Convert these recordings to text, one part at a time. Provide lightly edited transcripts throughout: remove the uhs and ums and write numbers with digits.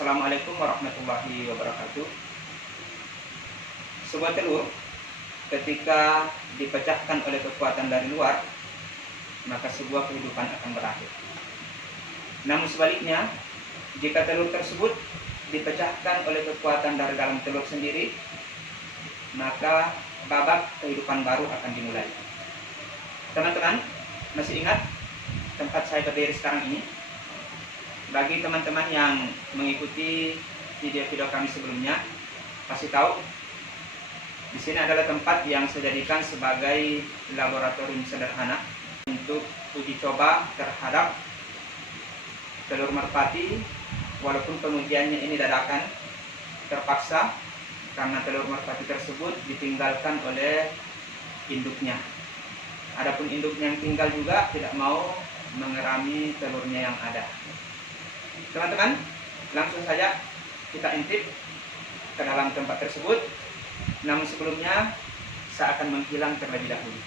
Assalamualaikum warahmatullahi wabarakatuh. Sebuah telur ketika dipecahkan oleh kekuatan dari luar, maka sebuah kehidupan akan berakhir. Namun sebaliknya, jika telur tersebut dipecahkan oleh kekuatan dari dalam telur sendiri, maka babak kehidupan baru akan dimulai. Teman-teman, masih ingat tempat saya berdiri sekarang ini? Bagi teman-teman yang mengikuti video-video kami sebelumnya, pasti tahu di sini adalah tempat yang saya jadikan sebagai laboratorium sederhana untuk uji coba terhadap telur merpati. Walaupun pengujiannya ini dadakan, terpaksa, karena telur merpati tersebut ditinggalkan oleh induknya. Adapun induknya yang tinggal juga tidak mau mengerami telurnya yang ada. Teman-teman, langsung saja kita intip ke dalam tempat tersebut. Namun sebelumnya, saya akan menghilang terlebih dahulu.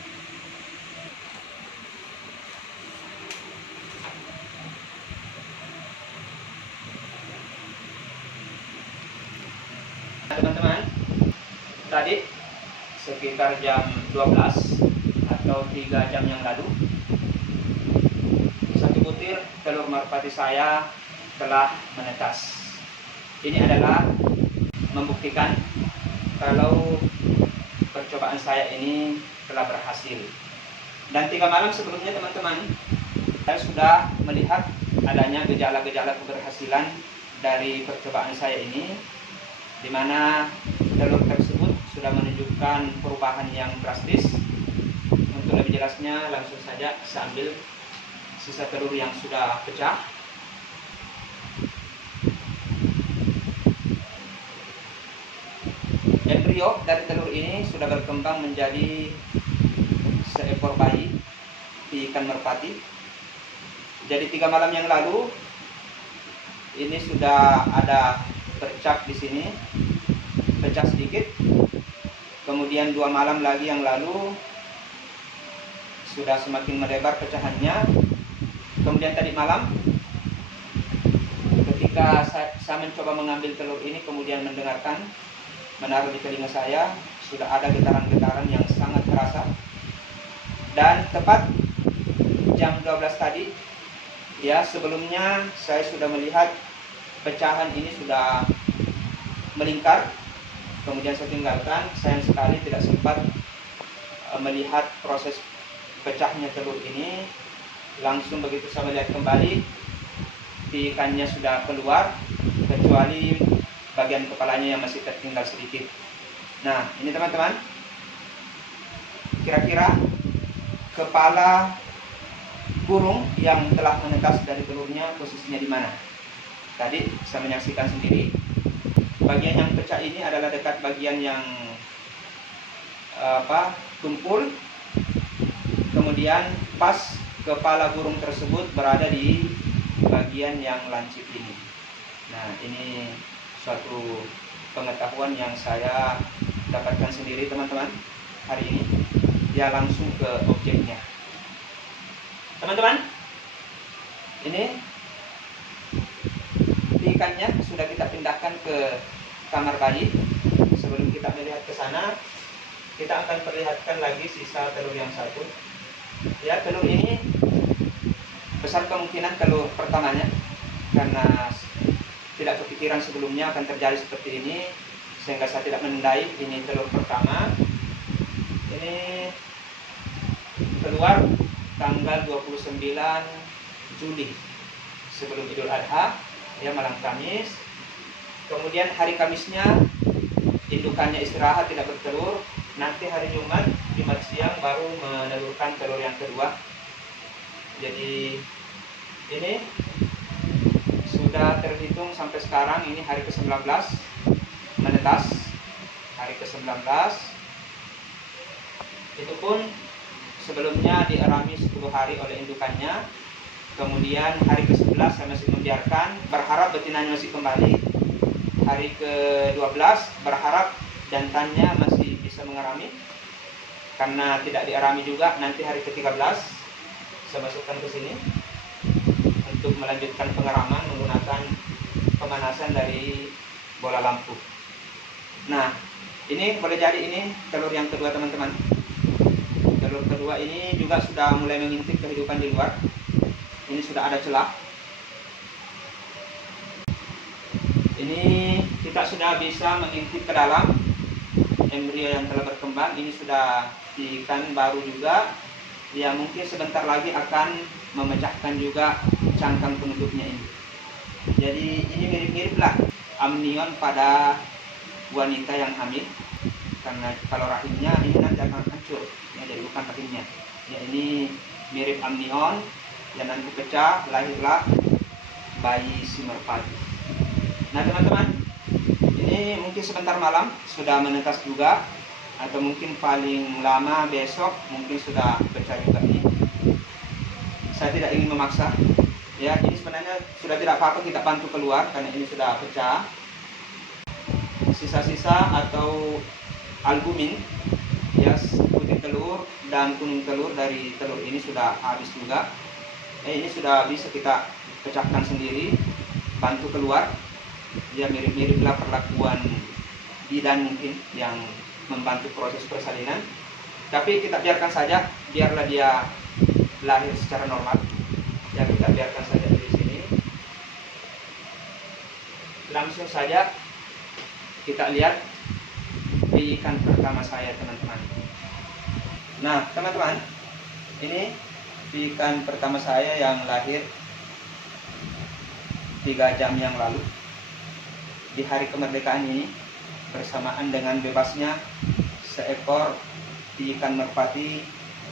Teman-teman, tadi sekitar jam 12 atau 3 jam yang lalu, satu butir telur merpati saya telah menetas. Ini adalah membuktikan kalau percobaan saya ini telah berhasil. Dan 3 malam sebelumnya, teman-teman, saya sudah melihat adanya gejala-gejala keberhasilan dari percobaan saya ini, di mana telur tersebut sudah menunjukkan perubahan yang drastis. Untuk lebih jelasnya, langsung saja saya ambil sisa telur yang sudah pecah. Embrio dari telur ini sudah berkembang menjadi seekor bayi di ikan merpati. Jadi 3 malam yang lalu ini sudah ada bercak di sini, pecah sedikit. Kemudian 2 malam lagi yang lalu sudah semakin melebar pecahannya. Kemudian tadi malam ketika saya mencoba mengambil telur ini, kemudian mendengarkan, menaruh di telinga saya, sudah ada getaran-getaran yang sangat terasa. Dan tepat jam 12 tadi, ya, sebelumnya saya sudah melihat pecahan ini sudah melingkar. Kemudian saya tinggalkan, sayang sekali tidak sempat melihat proses pecahnya telur ini. Langsung begitu saya melihat kembali, ikannya sudah keluar, kecuali bagian kepalanya yang masih tertinggal sedikit. Nah, ini teman-teman, kira-kira kepala burung yang telah menetas dari telurnya posisinya di mana? Tadi saya menyaksikan sendiri, bagian yang pecah ini adalah dekat bagian yang tumpul. Kemudian pas kepala burung tersebut berada di bagian yang lancip ini. Nah, ini suatu pengetahuan yang saya dapatkan sendiri, teman-teman, hari ini. Ya, langsung ke objeknya. Teman-teman, ini ikannya sudah kita pindahkan ke kamar bayi. Sebelum kita melihat ke sana, kita akan perlihatkan lagi sisa telur yang satu. Ya, telur ini besar kemungkinan telur pertamanya, karena tidak kepikiran sebelumnya akan terjadi seperti ini, sehingga saya tidak menendai. Ini telur pertama. Ini keluar tanggal 29 Juli sebelum Idul Adha, ya, malam Kamis. Kemudian hari Kamisnya indukannya istirahat, tidak bertelur. Nanti hari Jumat siang baru menelurkan telur yang kedua. Jadi ini sudah terhitung sampai sekarang, ini hari ke-19 menetas. Hari ke-19 itu pun sebelumnya dierami 10 hari oleh indukannya. Kemudian hari ke-11 saya masih membiarkan, berharap betinanya masih kembali. Hari ke-12 berharap jantannya masih bisa mengerami. Karena tidak dierami juga, nanti hari ke-13 saya masukkan ke sini untuk melanjutkan pengeraman menggunakan pemanasan dari bola lampu. Nah, ini boleh jadi ini telur yang kedua teman-teman. Telur kedua ini juga sudah mulai mengintip kehidupan di luar. Ini sudah ada celah. Ini kita sudah bisa mengintip ke dalam embrio yang telah berkembang. Ini sudah ikan baru juga. Ya mungkin sebentar lagi akan memecahkan juga cangkang penutupnya ini. Jadi ini mirip-mirip lah amnion pada wanita yang hamil. Karena kalau rahimnya ini nanti akan hancur, ya, jadi bukan rahimnya. Ya ini mirip amnion yang nanti pecah, lahirlah bayi si merpati. Nah teman-teman, ini mungkin sebentar malam sudah menetas juga, atau mungkin paling lama besok mungkin sudah pecah juga ini. Saya tidak ingin memaksa. Ya, ini sebenarnya sudah tidak apa-apa kita bantu keluar karena ini sudah pecah. Sisa-sisa atau albumin, ya, putih telur dan kuning telur dari telur ini sudah habis juga. Ini sudah bisa kita pecahkan sendiri, bantu keluar. Ya mirip-miriplah perlakuan bidan mungkin yang membantu proses persalinan. Tapi kita biarkan saja, biarlah dia lahir secara normal. Ya kita biarkan saja di sini. Langsung saja kita lihat ikan pertama saya teman-teman. Nah teman-teman, ini ikan pertama saya yang lahir 3 jam yang lalu. Di hari kemerdekaan ini, bersamaan dengan bebasnya seekor ikan merpati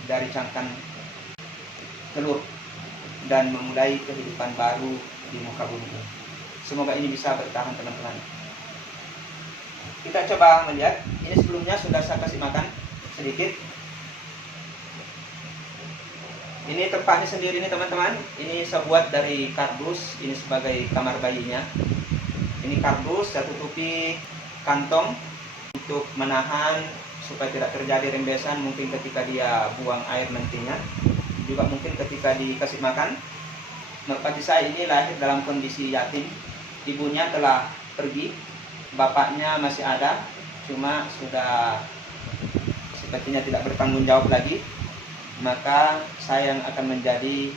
dari cangkang telur dan memulai kehidupan baru di muka bumi. Semoga ini bisa bertahan teman-teman. Kita coba melihat, ini sebelumnya sudah saya kasih makan sedikit. Ini tempatnya sendiri nih teman-teman. Ini saya buat dari kardus, ini sebagai kamar bayinya. Ini kardus saya tutupi kantong untuk menahan supaya tidak terjadi rembesan mungkin ketika dia buang air nantinya. Juga mungkin ketika dikasih makan. Merpati saya ini lahir dalam kondisi yatim. Ibunya telah pergi, bapaknya masih ada, cuma sudah sepertinya tidak bertanggung jawab lagi. Maka saya yang akan menjadi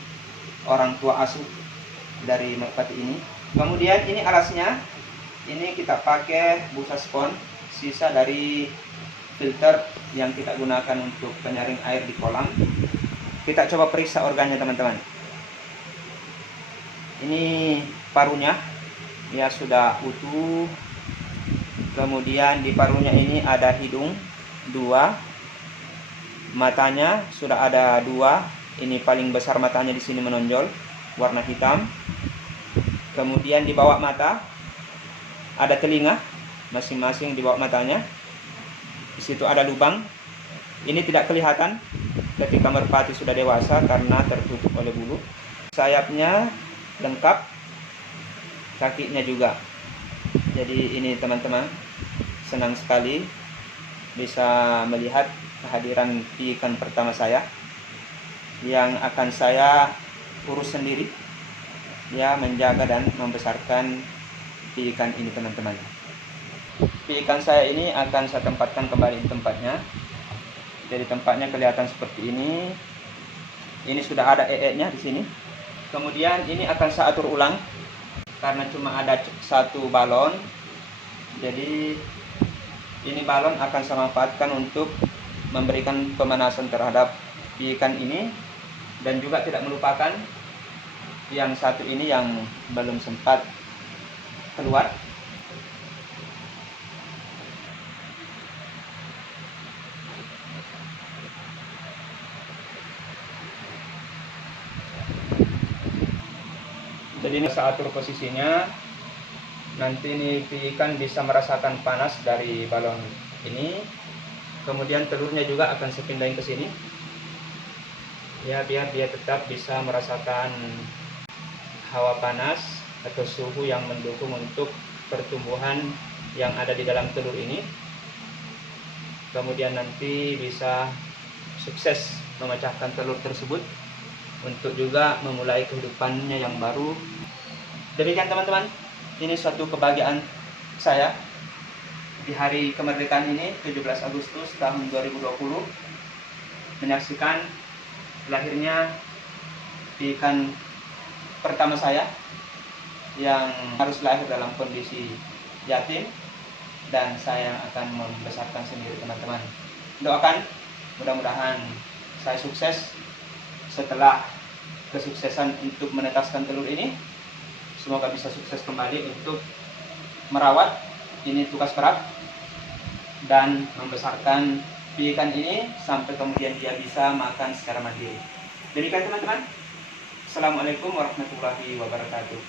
orang tua asuh dari merpati ini. Kemudian ini alasnya, ini kita pakai busa spon, sisa dari filter yang kita gunakan untuk penyaring air di kolam. Kita coba periksa organnya teman-teman. Ini parunya, ya sudah utuh. Kemudian di parunya ini ada hidung 2, matanya sudah ada 2. Ini paling besar matanya di sini menonjol, warna hitam. Kemudian di bawah mata ada telinga masing-masing di bawah matanya. Di situ ada lubang. Ini tidak kelihatan ketika merpati sudah dewasa karena tertutup oleh bulu. Sayapnya lengkap, kakinya juga. Jadi ini teman-teman, senang sekali bisa melihat kehadiran ikan pertama saya yang akan saya urus sendiri, ya, menjaga dan membesarkan ikan ini teman-teman. Ikan saya ini akan saya tempatkan kembali di tempatnya. Jadi tempatnya kelihatan seperti ini. Ini sudah ada nya di sini. Kemudian ini akan saya atur ulang karena cuma ada 1 balon. Jadi ini balon akan saya manfaatkan untuk memberikan pemanasan terhadap ikan ini, dan juga tidak melupakan yang satu ini yang belum sempat keluar. Jadi ini saya atur posisinya. Nanti ini ikan bisa merasakan panas dari balon ini. Kemudian telurnya juga akan saya pindahin ke sini. Ya, biar dia tetap bisa merasakan hawa panas atau suhu yang mendukung untuk pertumbuhan yang ada di dalam telur ini. Kemudian nanti bisa sukses memecahkan telur tersebut untuk juga memulai kehidupannya yang baru. Demikian teman-teman, ini suatu kebahagiaan saya di hari kemerdekaan ini, 17 Agustus tahun 2020, menyaksikan lahirnya ikan pertama saya yang harus lahir dalam kondisi yatim, dan saya akan membesarkan sendiri, teman-teman. Doakan mudah-mudahan saya sukses setelah kesuksesan untuk menetaskan telur ini. Semoga bisa sukses kembali untuk merawat, ini tugas berat, dan membesarkan ikan ini sampai kemudian dia bisa makan secara mandiri. Demikian teman-teman. Assalamualaikum warahmatullahi wabarakatuh.